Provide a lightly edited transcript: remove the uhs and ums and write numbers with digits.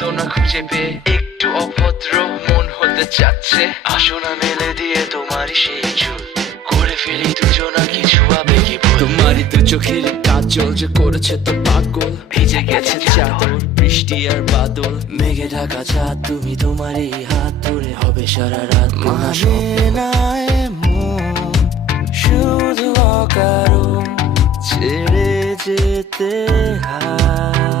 শব্দ না খুঁজে পেয়ে একটু অভদ্র মন হতে চাচ্ছে। আসো না মেলে দিয়ে তোমারই সেই চুল, করে ফেলি দুজনা কিছু আবেগী ভুল। তোমারই দু চোখের কাজল যে করেছে তো পাগল, ভিজে গেছে চাদর বৃষ্টি আর বাদল। মেঘে ঢাকা চাঁদ তুমি তোমারই হাত ধরে হবে সারা রাত। মানে না এমন শুধু অকারণ ছেড়ে যেতে হয়।